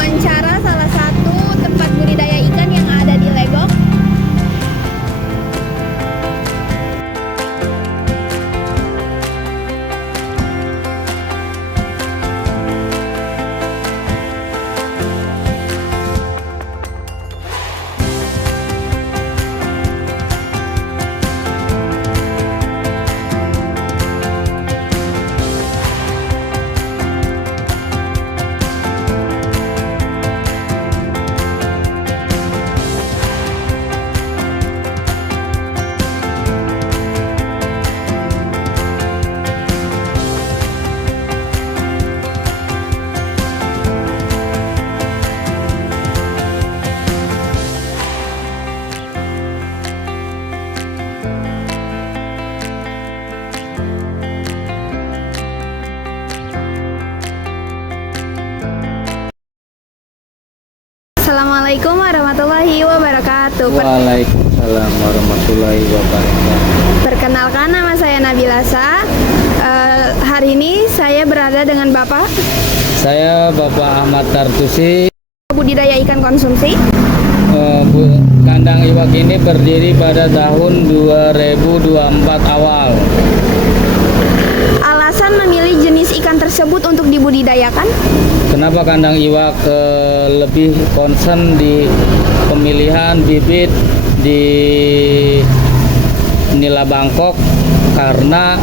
mewawancara salah satu tempat budidaya ikan yang ada di Legok. Assalamualaikum warahmatullahi wabarakatuh. Waalaikumsalam warahmatullahi wabarakatuh. Perkenalkan, nama saya Nabilasa. Hari ini saya berada dengan Bapak Saya Bapak Ahmad Tartusi. budidaya ikan konsumsi. Kandang iwak ini berdiri pada tahun 2024 awal. Alasan memilih jenis ikan tersebut untuk dibudidayakan? Kenapa kandang iwak lebih concern di pemilihan bibit di nila Bangkok? Karena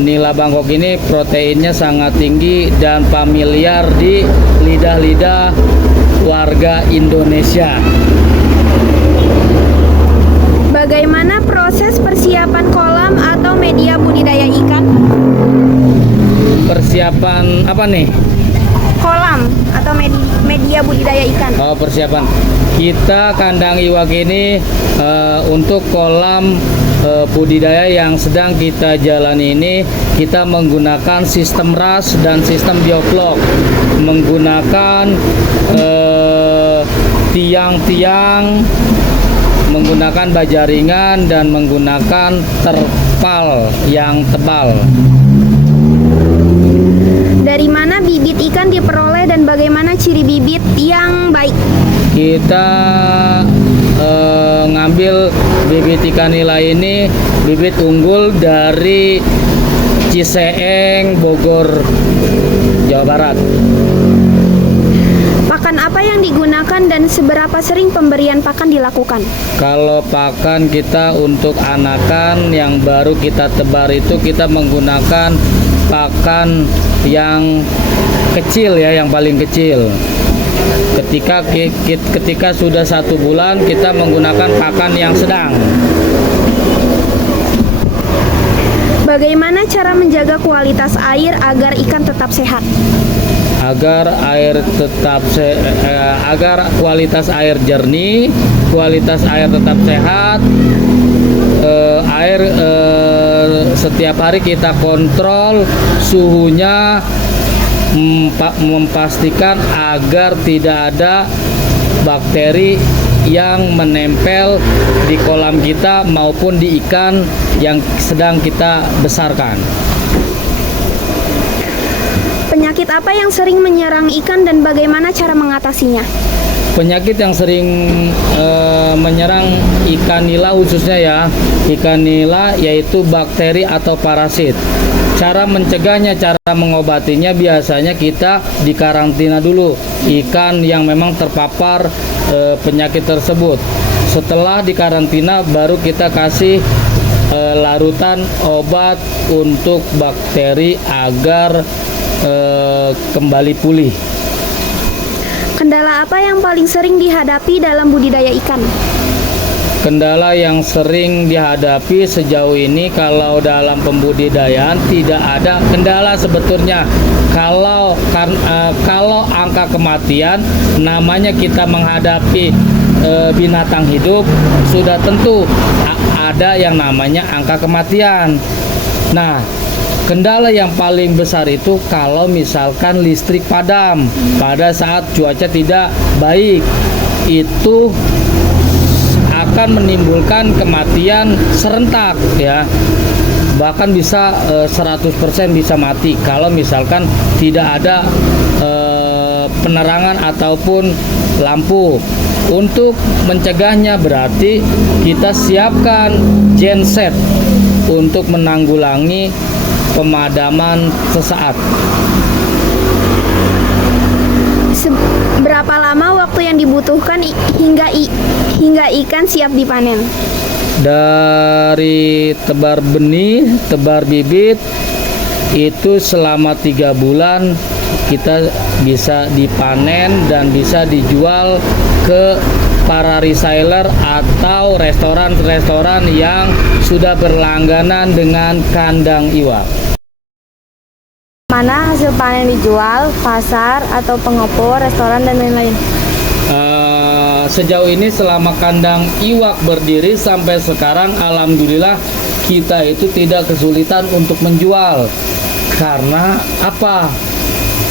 nila Bangkok ini proteinnya sangat tinggi dan familiar di lidah-lidah warga Indonesia. Bagaimana proses persiapan kolam atau media budidaya ikan? Persiapan apa nih? Kolam atau media budidaya ikan. Oh, persiapan. Kita kandang iwak ini untuk kolam budidaya yang sedang kita jalani ini, kita menggunakan sistem RAS dan sistem bioflok. Menggunakan tiang-tiang, menggunakan baja ringan dan menggunakan terpal yang tebal. Dari mana bibit ikan diperoleh dan bagaimana ciri bibit yang baik? Kita ngambil bibit ikan nila ini, bibit unggul dari Ciseeng, Bogor, Jawa Barat. Pakan apa yang digunakan dan seberapa sering pemberian pakan dilakukan? Kalau pakan kita untuk anakan yang baru kita tebar itu, kita menggunakan pakan yang kecil ya, yang paling kecil. Ketika sudah 1 bulan, kita menggunakan pakan yang sedang. Bagaimana cara menjaga kualitas air agar ikan tetap sehat? Agar kualitas air jernih, kualitas air tetap sehat. Setiap hari kita kontrol suhunya, memastikan agar tidak ada bakteri yang menempel di kolam kita maupun di ikan yang sedang kita besarkan. Penyakit apa yang sering menyerang ikan dan bagaimana cara mengatasinya? Penyakit yang sering menyerang ikan nila khususnya ya, ikan nila, yaitu bakteri atau parasit. Cara mencegahnya, cara mengobatinya, biasanya kita dikarantina dulu ikan yang memang terpapar penyakit tersebut. Setelah dikarantina baru kita kasih larutan obat untuk bakteri agar kembali pulih. Kendala apa yang paling sering dihadapi dalam budidaya ikan? Kendala yang sering dihadapi sejauh ini kalau dalam pembudidayaan tidak ada kendala sebetulnya. Kalau angka kematian, namanya kita menghadapi binatang hidup, sudah tentu ada yang namanya angka kematian. Nah, kendala yang paling besar itu kalau misalkan listrik padam pada saat cuaca tidak baik, itu akan menimbulkan kematian serentak ya. Bahkan bisa 100% bisa mati kalau misalkan tidak ada penerangan ataupun lampu. Untuk mencegahnya berarti kita siapkan genset untuk menanggulangi pemadaman sesaat. Berapa lama waktu yang dibutuhkan hingga ikan siap dipanen? Dari tebar benih, tebar bibit itu selama 3 bulan kita bisa dipanen dan bisa dijual ke para reseller atau restoran-restoran yang sudah berlangganan dengan kandang iwak. Mana hasil panen dijual, pasar atau pengepul, restoran dan lain-lain? Sejauh ini selama kandang iwak berdiri sampai sekarang, alhamdulillah kita itu tidak kesulitan untuk menjual. Karena apa?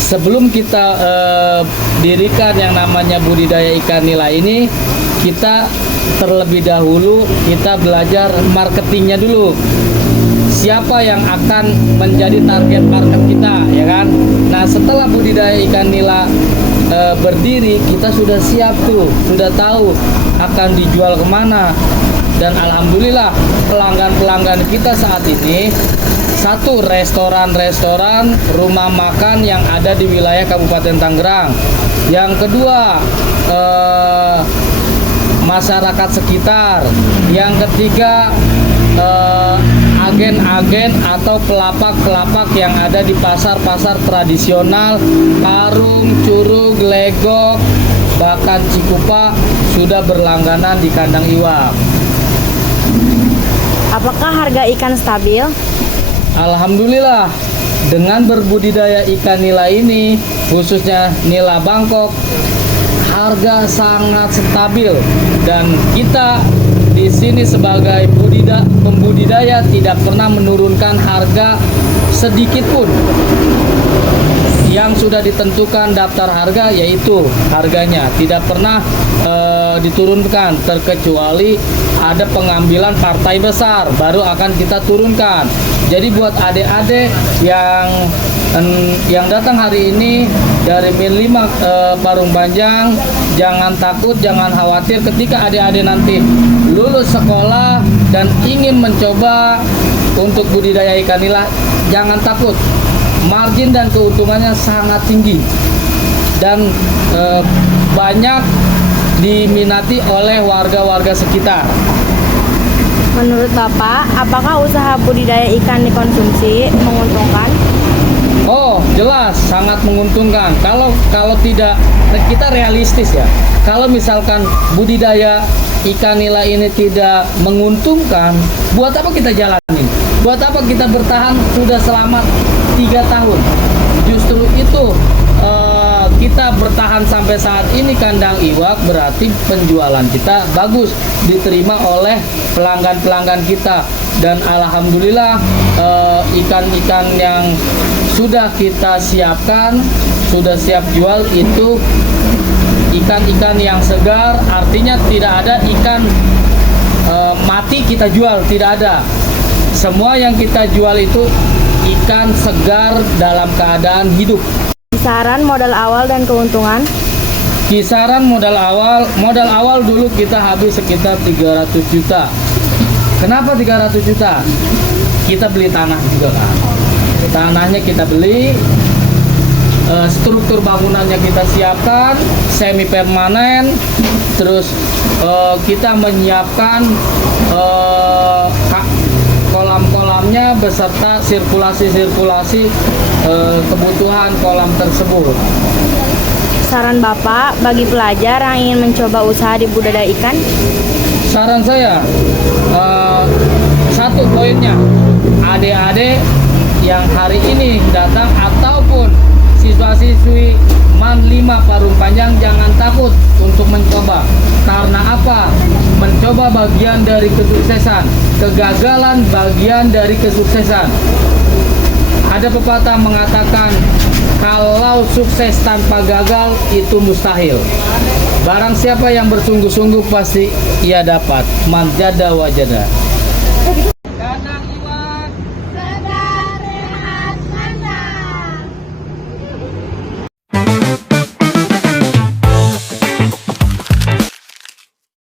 Sebelum kita dirikan yang namanya budidaya ikan nila ini, kita terlebih dahulu kita belajar marketingnya dulu. Siapa yang akan menjadi target market kita, ya kan? Nah, setelah budidaya ikan nila berdiri, kita sudah siap tuh, sudah tahu akan dijual kemana. Dan alhamdulillah pelanggan-pelanggan kita saat ini, satu, restoran-restoran, rumah makan yang ada di wilayah Kabupaten Tangerang. Yang kedua, masyarakat sekitar. Yang ketiga, agen-agen atau pelapak-pelapak yang ada di pasar-pasar tradisional, Parung, Curug, Legok, bahkan Cikupa sudah berlangganan di kandang iwak. Apakah harga ikan stabil? Alhamdulillah, dengan berbudidaya ikan nila ini, khususnya nila Bangkok, harga sangat stabil dan kita di sini sebagai pembudidaya tidak pernah menurunkan harga sedikit pun. Yang sudah ditentukan daftar harga yaitu harganya tidak pernah diturunkan, terkecuali ada pengambilan partai besar baru akan kita turunkan. Jadi buat adik-adik yang datang hari ini dari Min 5 Parung Panjang, jangan takut, jangan khawatir ketika adik-adik nanti lulus sekolah dan ingin mencoba untuk budidaya ikan nila, jangan takut. Margin dan keuntungannya sangat tinggi dan banyak diminati oleh warga-warga sekitar. Menurut Bapak, apakah usaha budidaya ikan dikonsumsi menguntungkan? Oh, jelas sangat menguntungkan. Kalau tidak, kita realistis ya. Kalau misalkan budidaya ikan nila ini tidak menguntungkan, buat apa kita jalani? Buat apa kita bertahan sudah selama 3 tahun? Justru itu kita bertahan sampai saat ini kandang iwak, berarti penjualan kita bagus, diterima oleh pelanggan-pelanggan kita. Dan alhamdulillah ikan-ikan yang sudah kita siapkan, sudah siap jual itu ikan-ikan yang segar, artinya tidak ada ikan mati kita jual, tidak ada. Semua yang kita jual itu ikan segar dalam keadaan hidup. Kisaran modal awal dan keuntungan? Kisaran modal awal dulu kita habis sekitar 300 juta. Kenapa 300 juta? Kita beli tanah juga kan. Tanahnya kita beli, struktur bangunannya kita siapkan, semi permanen, terus kita menyiapkan kolam-kolamnya beserta sirkulasi kebutuhan kolam tersebut. Saran Bapak bagi pelajar yang ingin mencoba usaha di budidaya ikan? Saran saya, satu poinnya, adik-adik yang hari ini datang ataupun siswa-siswi Man 5 Parung Panjang, jangan takut untuk mencoba. Karena apa? Mencoba bagian dari kesuksesan, kegagalan bagian dari kesuksesan. Ada pepatah mengatakan, kalau sukses tanpa gagal itu mustahil. Barang siapa yang bersungguh-sungguh pasti ia dapat. Man jada wajada.